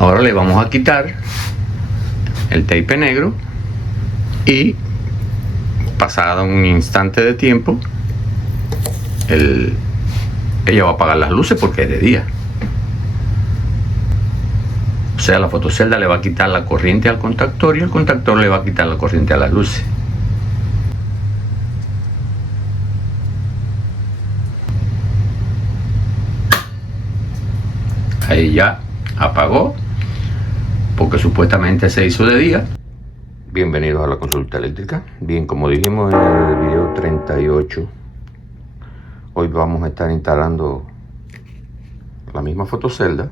Ahora le vamos a quitar el tape negro y pasado un instante de tiempo ella va a apagar las luces porque es de día. O sea, la fotocelda le va a quitar la corriente al contactor y el contactor le va a quitar la corriente a las luces. Ahí ya apagó porque supuestamente se hizo de día. Bienvenidos a la consulta eléctrica. Bien, como dijimos en el video 38, hoy vamos a estar instalando la misma fotocelda,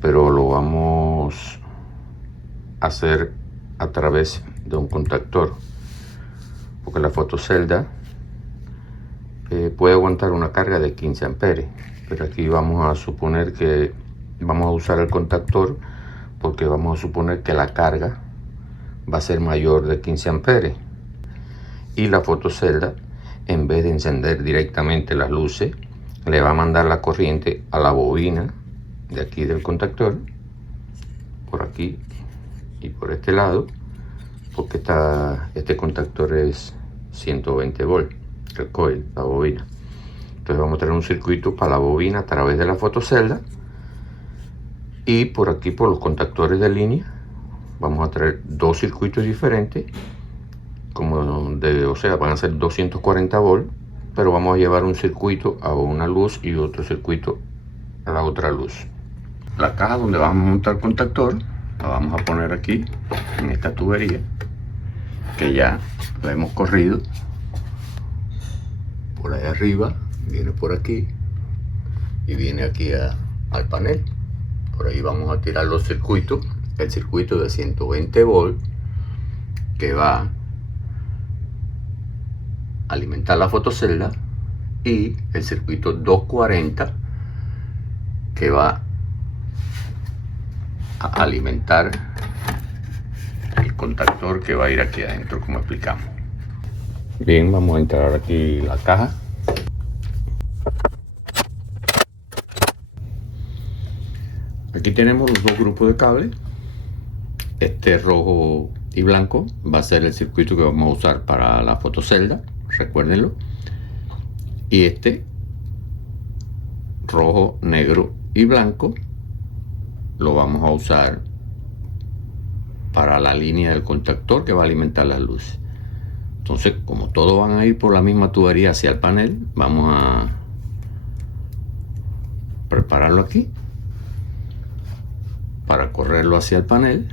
pero lo vamos a hacer a través de un contactor, porque la fotocelda puede aguantar una carga de 15 amperes, pero aquí vamos a suponer que vamos a usar el contactor porque vamos a suponer que la carga va a ser mayor de 15 amperes y la fotocelda, en vez de encender directamente las luces, le va a mandar la corriente a la bobina de aquí del contactor, por aquí y por este lado, porque este contactor es 120 volts, el coil, la bobina. Entonces vamos a tener un circuito para la bobina a través de la fotocelda, y por aquí, por los contactores de línea, vamos a traer dos circuitos diferentes, o sea, van a ser 240 volts, pero vamos a llevar un circuito a una luz y otro circuito a la otra luz. La caja donde vamos a montar el contactor la vamos a poner aquí en esta tubería que ya la hemos corrido por ahí arriba, viene por aquí y viene aquí al panel. Por ahí vamos a tirar los circuitos, el circuito de 120 volts que va a alimentar la fotocelda y el circuito 240 que va a alimentar el contactor que va a ir aquí adentro, como explicamos. Bien, vamos a instalar aquí la caja. Aquí tenemos los dos grupos de cables. Este rojo y blanco va a ser el circuito que vamos a usar para la fotocelda, recuérdenlo. Y este rojo, negro y blanco lo vamos a usar para la línea del contactor que va a alimentar las luces. Entonces, como todos van a ir por la misma tubería hacia el panel, vamos a prepararlo aquí para correrlo hacia el panel.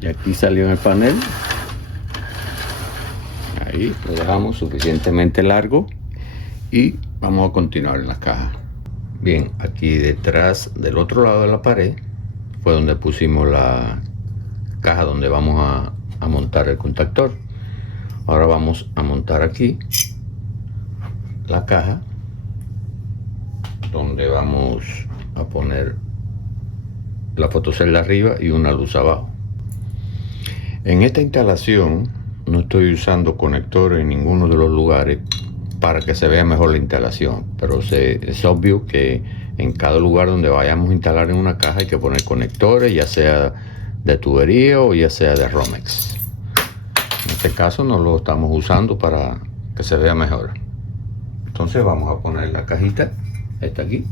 Y aquí salió en el panel. Ahí lo dejamos suficientemente largo y vamos a continuar en la caja. Bien, aquí detrás del otro lado de la pared fue donde pusimos la caja donde vamos a montar el contactor. Ahora vamos a montar aquí la caja donde vamos a poner la fotocelda arriba y una luz abajo. En esta instalación no estoy usando conectores en ninguno de los lugares para que se vea mejor la instalación, pero es obvio que en cada lugar donde vayamos a instalar en una caja hay que poner conectores, ya sea de tubería o ya sea de Romex. En este caso no lo estamos usando para que se vea mejor. Entonces vamos a poner la cajita, esta aquí,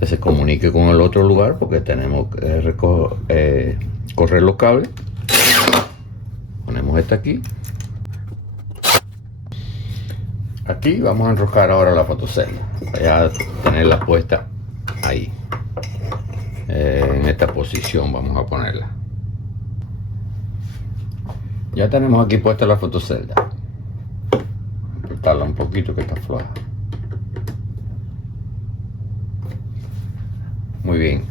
que se comunique con el otro lugar porque tenemos que correr los cables. Ponemos esta aquí. Aquí vamos a enroscar ahora la fotocelda. Voy a tenerla puesta ahí. En esta posición vamos a ponerla. Ya tenemos aquí puesta la fotocelda. Apretarla un poquito que está floja. Muy bien.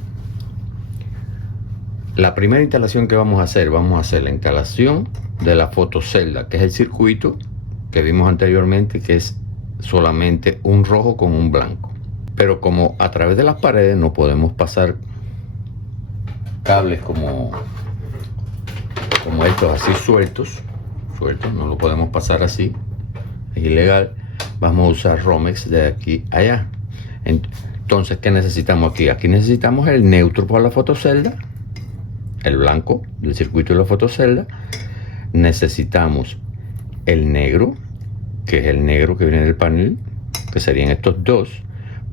La primera instalación que vamos a hacer la instalación de la fotocelda, que es el circuito que vimos anteriormente, que es solamente un rojo con un blanco. Pero como a través de las paredes no podemos pasar cables como estos así sueltos, no lo podemos pasar así, es ilegal. Vamos a usar Romex de aquí a allá. Entonces, ¿qué necesitamos aquí? Aquí necesitamos el neutro para la fotocelda, el blanco del circuito de la fotocelda. Necesitamos el negro, que es el negro que viene del panel, que serían estos dos,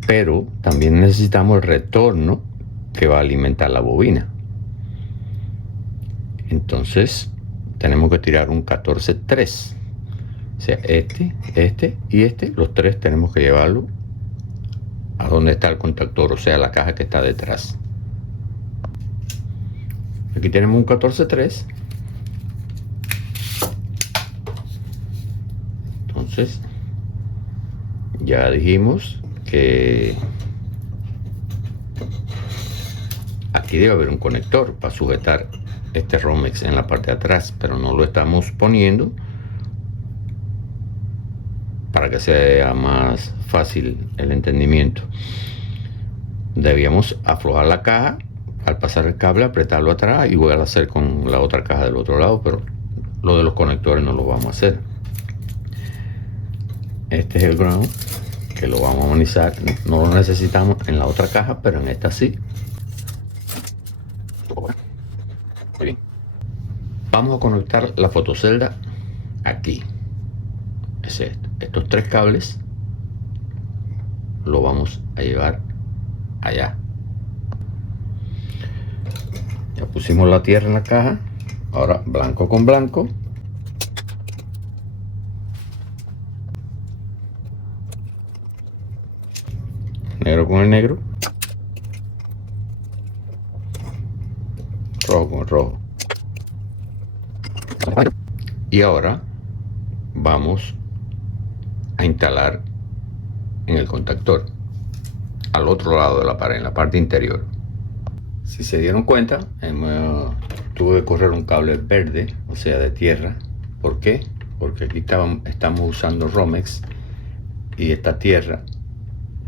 pero también necesitamos el retorno que va a alimentar la bobina. Entonces tenemos que tirar un 14-3, o sea, este y este, los tres tenemos que llevarlo a donde está el contactor, o sea, la caja que está detrás. Aquí tenemos un 14-3. Entonces ya dijimos que aquí debe haber un conector para sujetar este Romex en la parte de atrás, pero no lo estamos poniendo para que sea más fácil el entendimiento. Debíamos aflojar la caja al pasar el cable, apretarlo atrás, y voy a hacer con la otra caja del otro lado, pero lo de los conectores no lo vamos a hacer. Este es el ground, que lo vamos a monizar. No lo necesitamos en la otra caja, pero en esta sí. Bien. Vamos a conectar la fotocelda aquí. Es esto. Estos tres cables lo vamos a llevar allá. Ya pusimos la tierra en la caja. Ahora blanco con blanco. Negro con el negro. Rojo con el rojo. Y ahora vamos a instalar en el contactor al otro lado de la pared, en la parte interior. Si se dieron cuenta, tuve que correr un cable verde, o sea, de tierra. ¿Por qué? Porque aquí estamos usando Romex, y esta tierra,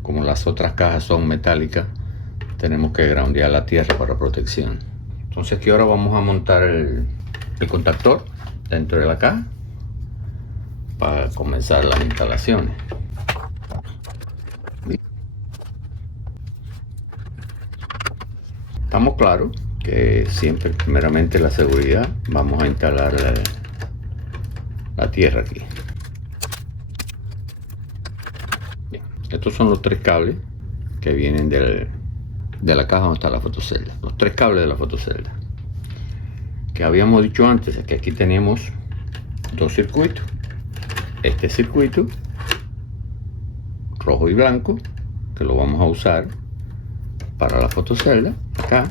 como las otras cajas son metálicas, tenemos que groundear la tierra para protección. Entonces aquí ahora vamos a montar el contactor dentro de la caja para comenzar las instalaciones. Estamos claros que siempre, primeramente, la seguridad, vamos a instalar la tierra aquí. Bien. Estos son los tres cables que vienen de la caja donde está la fotocelda. Los tres cables de la fotocelda. Que habíamos dicho antes es que aquí tenemos dos circuitos. Este circuito rojo y blanco, que lo vamos a usar para la fotocelda acá,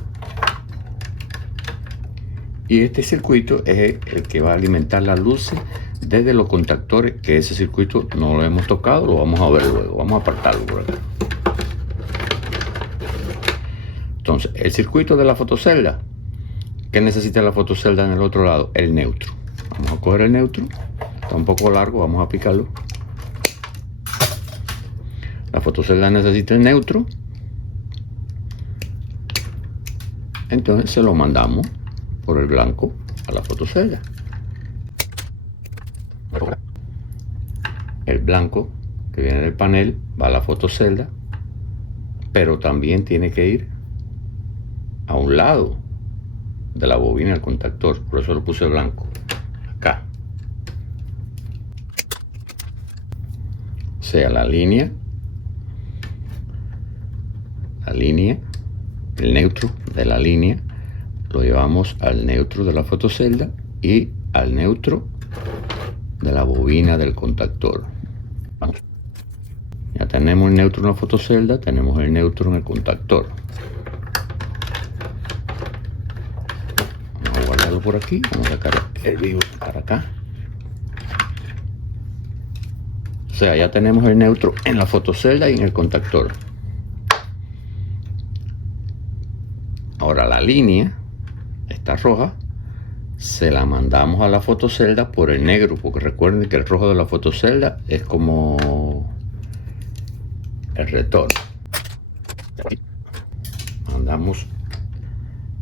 y este circuito es el que va a alimentar las luces desde los contactores, que ese circuito no lo hemos tocado, lo vamos a ver luego. Vamos a apartarlo por acá. Entonces, el circuito de la fotocelda, ¿qué necesita la fotocelda en el otro lado? El neutro. Vamos a coger el neutro, está un poco largo, vamos a picarlo. La fotocelda necesita el neutro, entonces se lo mandamos por el blanco a la fotocelda. El blanco que viene del panel va a la fotocelda, pero también tiene que ir a un lado de la bobina del contactor, por eso lo puse blanco acá. O sea, la línea, el neutro de la línea lo llevamos al neutro de la fotocelda y al neutro de la bobina del contactor. Vamos. Ya tenemos el neutro en la fotocelda, tenemos el neutro en el contactor. Vamos a guardarlo por aquí, vamos a sacar el vivo para acá. O sea, ya tenemos el neutro en la fotocelda y en el contactor. Ahora la línea, esta roja, se la mandamos a la fotocelda por el negro, porque recuerden que el rojo de la fotocelda es como el retorno. Mandamos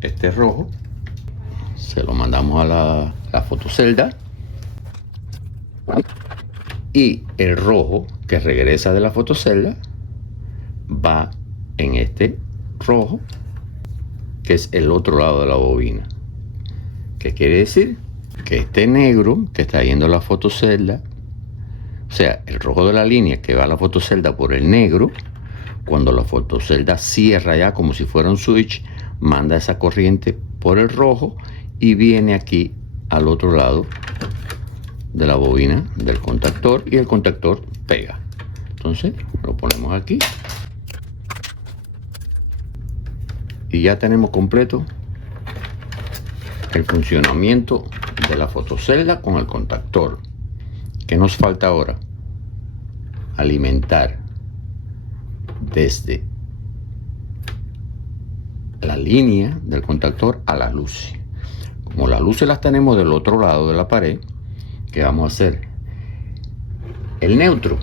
este rojo, se lo mandamos a la fotocelda, y el rojo que regresa de la fotocelda va en este rojo, que es el otro lado de la bobina. ¿Qué quiere decir? Que este negro que está yendo a la fotocelda, o sea, el rojo de la línea que va a la fotocelda por el negro, cuando la fotocelda cierra ya como si fuera un switch, manda esa corriente por el rojo y viene aquí al otro lado de la bobina del contactor, y el contactor pega. Entonces lo ponemos aquí y ya tenemos completo el funcionamiento de la fotocelda con el contactor. ¿Qué nos falta ahora? Alimentar desde la línea del contactor a las luces. Como las luces las tenemos del otro lado de la pared, ¿qué vamos a hacer? El neutro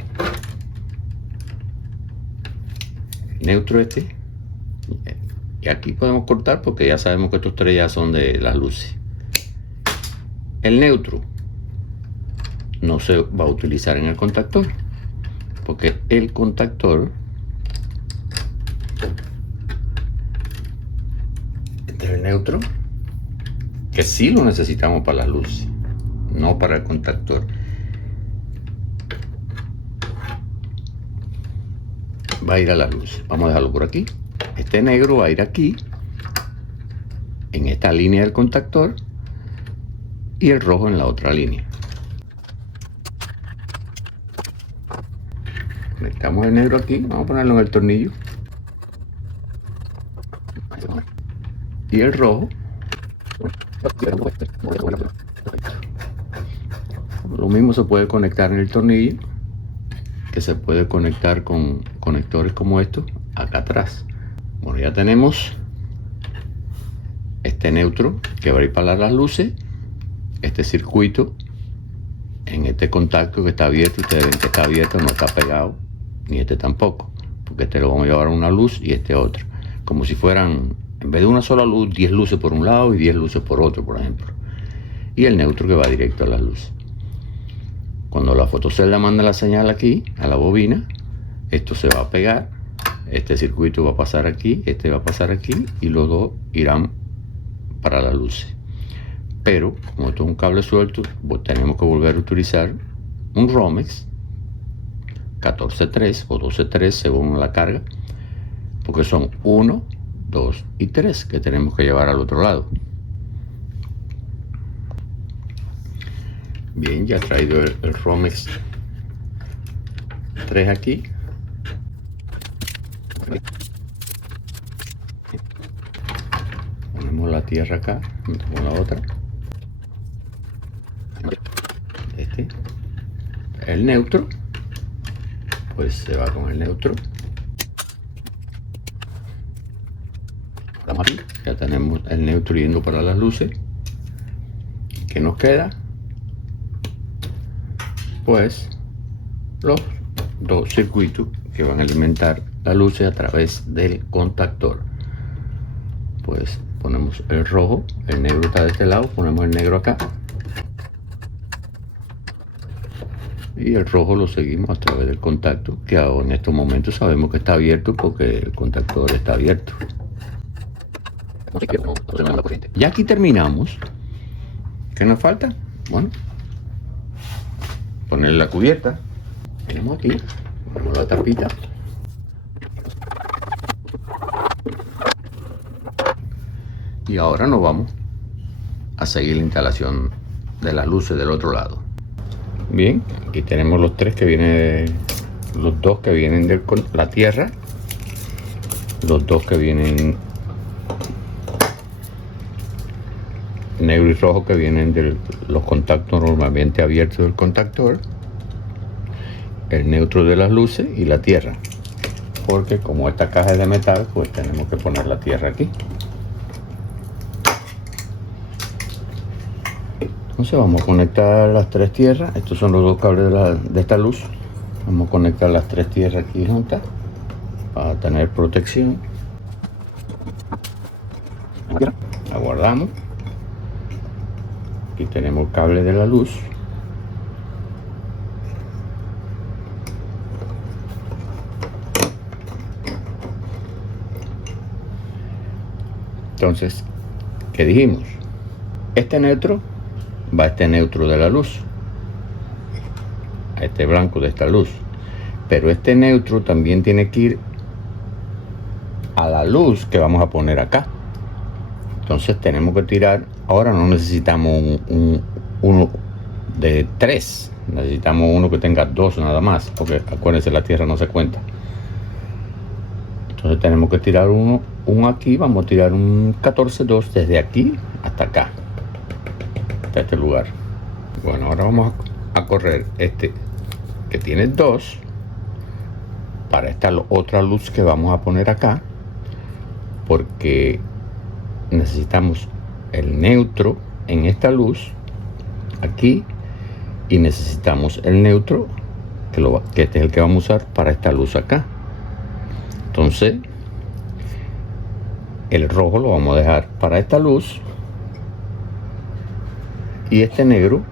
este, y aquí podemos cortar porque ya sabemos que estos tres ya son de las luces. El neutro no se va a utilizar en el contactor, porque el contactor, este es el neutro, que sí lo necesitamos para las luces, no para el contactor. Va a ir a la luz. Vamos a dejarlo por aquí. Este negro va a ir aquí, en esta línea del contactor, y el rojo en la otra línea. Conectamos el negro aquí. Vamos a ponerlo en el tornillo. Y el rojo. Lo mismo se puede conectar en el tornillo, que se puede conectar con conectores como estos acá atrás. Bueno, ya tenemos este neutro que va a ir para las luces, este circuito en este contacto que está abierto. Ustedes ven que está abierto, no está pegado, ni este tampoco, porque este lo vamos a llevar a una luz y este a otra, como si fueran, en vez de una sola luz, 10 luces por un lado y 10 luces por otro, por ejemplo. Y el neutro que va directo a las luces. Cuando la fotocelda manda la señal aquí a la bobina, esto se va a pegar, este circuito va a pasar aquí, este va a pasar aquí, y los dos irán para las luces. Pero como esto es un cable suelto, tenemos que volver a utilizar un Romex 14.3 o 12.3 según la carga, porque son 1, 2 y 3 que tenemos que llevar al otro lado. Bien, ya he traído el Romex 3 aquí. Ponemos la tierra acá junto con la otra. El neutro, pues se va con el neutro. Aquí ya tenemos el neutro yendo para las luces. ¿Qué nos queda? Pues los dos circuitos que van a alimentar la luz a través del contactor. Pues ponemos el rojo, el negro está de este lado, ponemos el negro acá, y el rojo lo seguimos a través del contacto, que ahora en estos momentos sabemos que está abierto porque el contactor está abierto. Ya aquí terminamos. ¿Qué nos falta? Bueno, poner la cubierta. Tenemos aquí, ponemos la tapita. Y ahora nos vamos a seguir la instalación de las luces del otro lado. Bien, aquí tenemos los tres que vienen, los dos que vienen de la tierra, los dos que vienen negro y rojo que vienen de los contactos normalmente abiertos del contactor, el neutro de las luces y la tierra, porque como esta caja es de metal, pues tenemos que poner la tierra aquí. Entonces vamos a conectar las tres tierras. Estos son los dos cables de esta luz. Vamos a conectar las tres tierras aquí juntas para tener protección. Aguardamos. Aquí tenemos el cable de la luz. Entonces, ¿qué dijimos? Este neutro va a este neutro de la luz, a este blanco de esta luz, pero este neutro también tiene que ir a la luz que vamos a poner acá. Entonces tenemos que tirar. Ahora no necesitamos uno de 3, necesitamos uno que tenga 2 nada más, porque acuérdense, la tierra no se cuenta. Entonces tenemos que tirar uno aquí. Vamos a tirar un 14-2 desde aquí hasta acá, hasta este lugar. Bueno, ahora vamos a correr este que tiene 2 para esta otra luz que vamos a poner acá, porque necesitamos el neutro en esta luz aquí y necesitamos el neutro que este es el que vamos a usar para esta luz acá. Entonces el rojo lo vamos a dejar para esta luz y este negro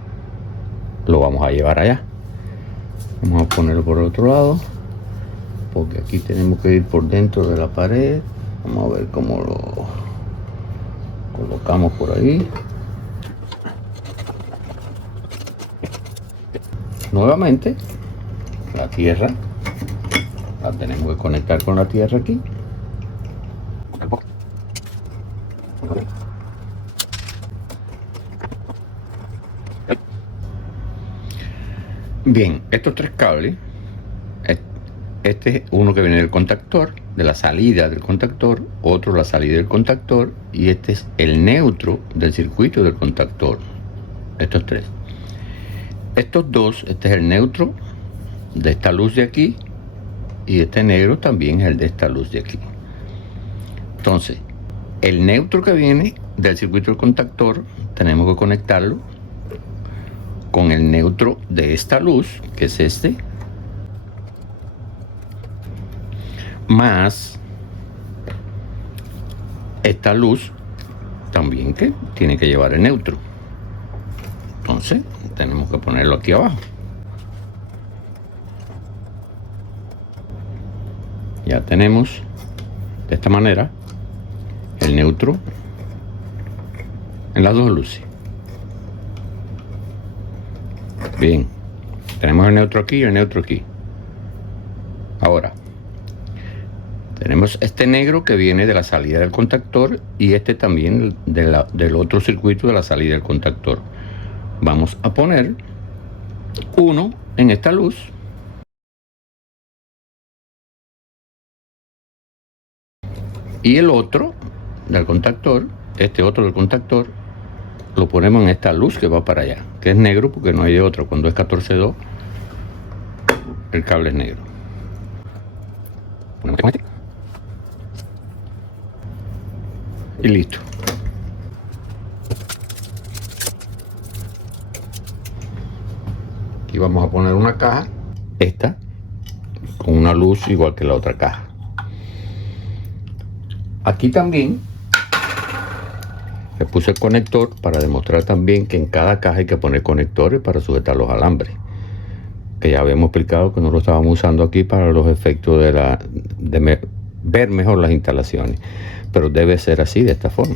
lo vamos a llevar allá. Vamos a ponerlo por el otro lado, porque aquí tenemos que ir por dentro de la pared. Vamos a ver cómo lo colocamos por ahí. Nuevamente, la tierra la tenemos que conectar con la tierra aquí. Bien, estos 3 cables, este es uno que viene del contactor, de la salida del contactor, otro la salida del contactor, y este es el neutro del circuito del contactor. Estos 3. Estos 2, este es el neutro de esta luz de aquí, y este negro también es el de esta luz de aquí. Entonces, el neutro que viene del circuito del contactor tenemos que conectarlo con el neutro de esta luz, que es este, más esta luz también que tiene que llevar el neutro. Entonces tenemos que ponerlo aquí abajo. Ya tenemos de esta manera el neutro en las 2 luces. Bien, tenemos el neutro aquí y el neutro aquí. Ahora tenemos este negro que viene de la salida del contactor y este también del otro circuito de la salida del contactor. Vamos a poner uno en esta luz y el otro del contactor, este otro del contactor, lo ponemos en esta luz que va para allá, que es negro porque no hay de otro. Cuando es 14-2 el cable es negro. Ponemos este y listo. Aquí vamos a poner una caja, esta con una luz igual que la otra caja. Aquí también le puse el conector para demostrar también que en cada caja hay que poner conectores para sujetar los alambres, que ya habíamos explicado que no lo estábamos usando aquí para los efectos de ver mejor las instalaciones, pero debe ser así, de esta forma.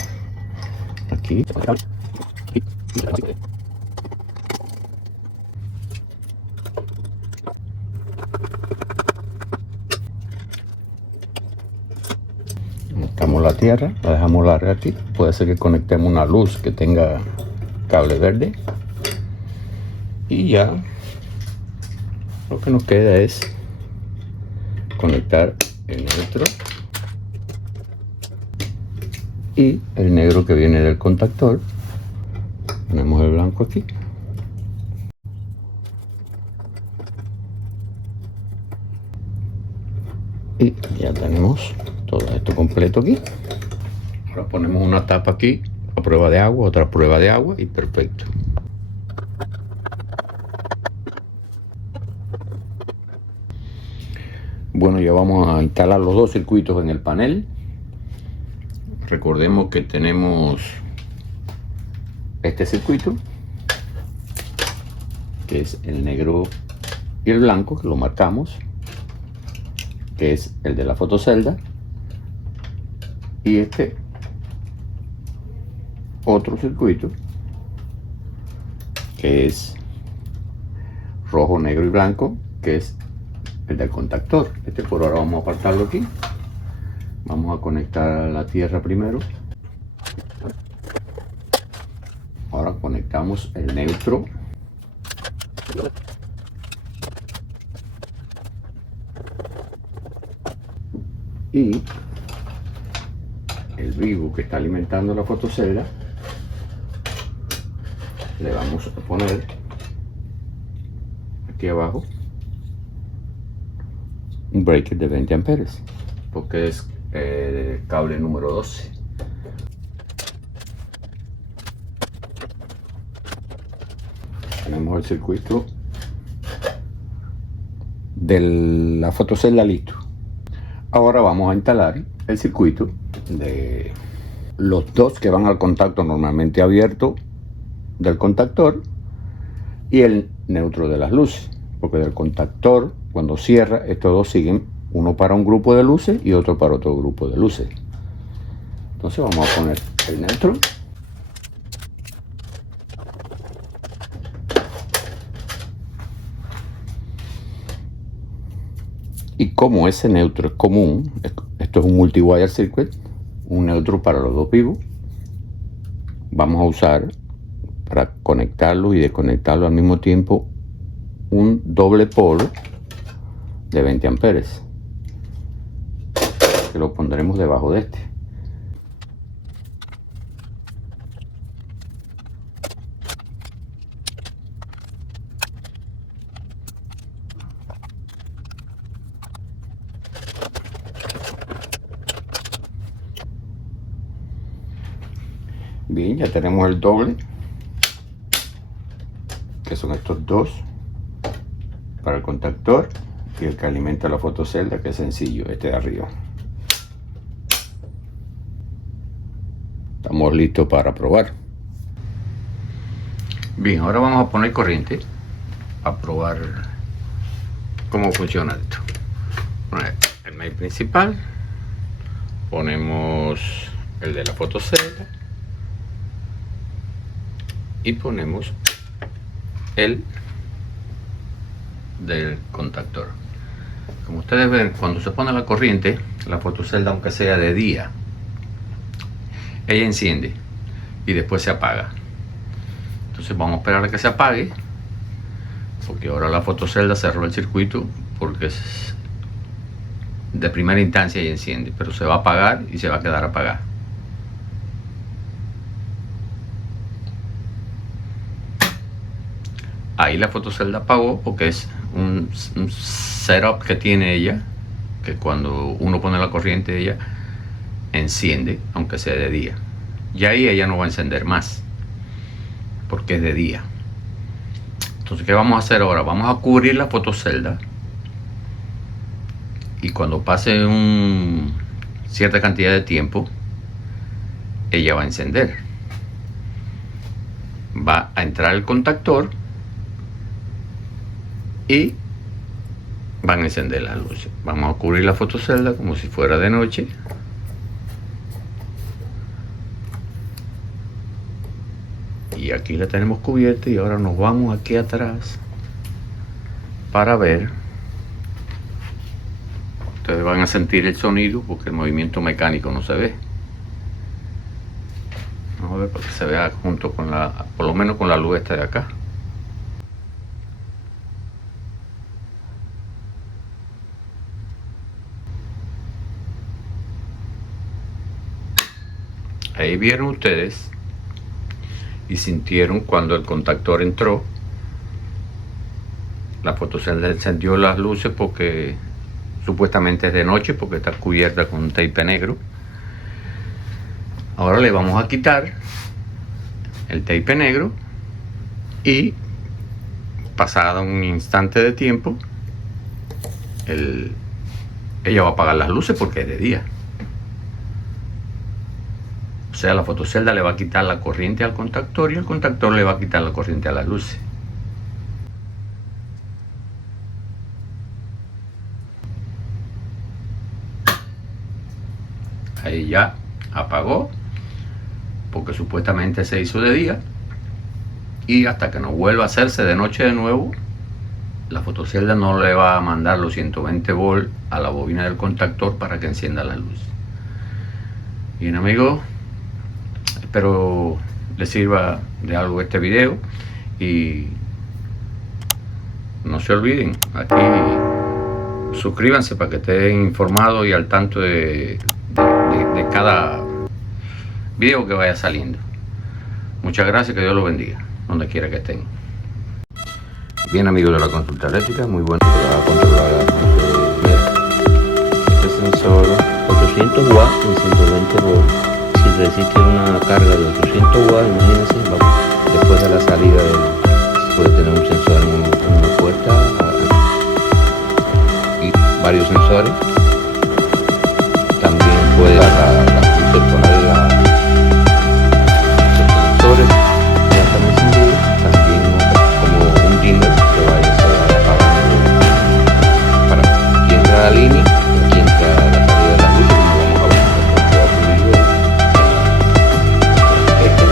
Aquí conectamos la tierra, la dejamos larga aquí. Puede ser que conectemos una luz que tenga cable verde y ya lo que nos queda es conectar el neutro y el negro que viene del contactor. Ponemos el blanco aquí y ya tenemos todo esto completo aquí. Ahora ponemos una tapa aquí a prueba de agua, otra prueba de agua y perfecto. Bueno, ya vamos a instalar los 2 circuitos en el panel. Recordemos que tenemos este circuito, que es el negro y el blanco, que lo marcamos, que es el de la fotocelda, y este otro circuito que es rojo, negro y blanco, que es el del contactor. Este por ahora vamos a apartarlo aquí. Vamos a conectar a la tierra primero. Ahora conectamos el neutro. Y el vivo que está alimentando la fotocelda, le vamos a poner aquí abajo un breaker de 20 amperes, porque es cable número 12. Tenemos el circuito de la fotocelda listo. Ahora vamos a instalar el circuito de los dos que van al contacto normalmente abierto del contactor y el neutro de las luces, porque del contactor, cuando cierra, estos dos siguen, uno para un grupo de luces y otro para otro grupo de luces. Entonces vamos a poner el neutro. Y como ese neutro es común, esto es un multi-wire circuit, un neutro para los dos vivos, vamos a usar para conectarlo y desconectarlo al mismo tiempo un doble polo de 20 amperes, que lo pondremos debajo de este. Bien, ya tenemos el doble, que son estos dos para el contactor, y el que alimenta la fotocelda, que es sencillo, este de arriba. Estamos listos para probar. Bien, ahora vamos a poner corriente a probar cómo funciona esto. El main principal, ponemos el de la fotocelda y ponemos el del contactor. Como ustedes ven, cuando se pone la corriente, la fotocelda, aunque sea de día, ella enciende y después se apaga. Entonces vamos a esperar a que se apague, porque ahora la fotocelda cerró el circuito, porque es de primera instancia y enciende, pero se va a apagar y se va a quedar apagada. Ahí la fotocelda apagó, porque es un setup que tiene ella, que cuando uno pone la corriente ella enciende, aunque sea de día. Y ahí ella no va a encender más, porque es de día. Entonces, ¿qué vamos a hacer ahora? Vamos a cubrir la fotocelda, y cuando pase cierta cantidad de tiempo, ella va a encender. Va a entrar el contactor y van a encender las luces. Vamos a cubrir la fotocelda como si fuera de noche. Y aquí la tenemos cubierta, y ahora nos vamos aquí atrás para ver. Ustedes van a sentir el sonido porque el movimiento mecánico no se ve. Vamos a ver para que se vea junto con por lo menos con la luz esta de acá. Ahí vieron ustedes y sintieron cuando el contactor entró, la fotocelda encendió las luces, porque supuestamente es de noche, porque está cubierta con un tape negro. Ahora le vamos a quitar el tape negro, y pasado un instante de tiempo ella va a apagar las luces, porque es de día. O sea, la fotocelda le va a quitar la corriente al contactor, y el contactor le va a quitar la corriente a las luces. Ahí ya apagó, porque supuestamente se hizo de día, y hasta que no vuelva a hacerse de noche de nuevo, la fotocelda no le va a mandar los 120 volts a la bobina del contactor para que encienda la luz. Bien amigos, espero les sirva de algo este video, y no se olviden, aquí suscríbanse para que estén informados y al tanto de cada video que vaya saliendo. Muchas gracias, que Dios los bendiga donde quiera que estén. Bien amigos de la consulta eléctrica, muy bueno para controlar este sensor 800 watts en 120 volts. Si resiste una carga de 800 watts, imagínense, después de la salida puede tener un sensor en una puerta y varios sensores. También puede interponer los sensores también encendidos, también como un dimmer que vaya a estar apagando para quien entra a la línea, quien entra a la salida de la luz, como vamos a ver en el este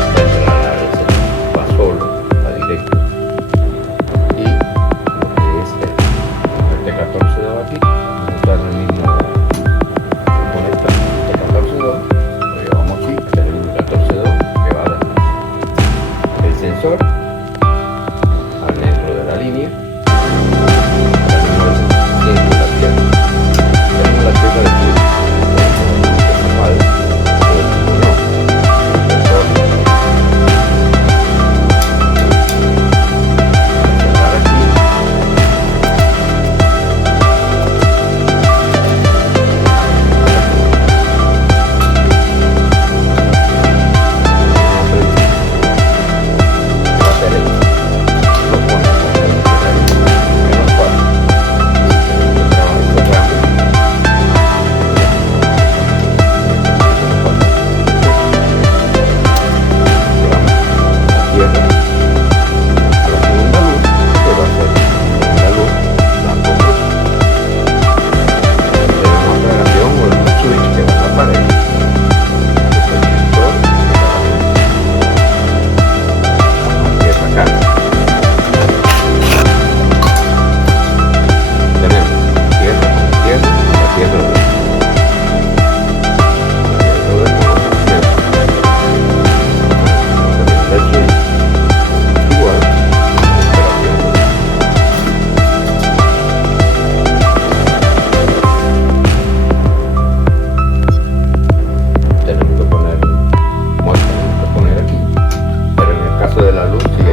va solo, va directo, y lo que es este 14 de aquí, vamos a usar el mismo conector, este 14 lo llevamos aquí, este es el 14 que va a dar el sensor al dentro de la línea. Tenemos la pieza de switch, de la luz.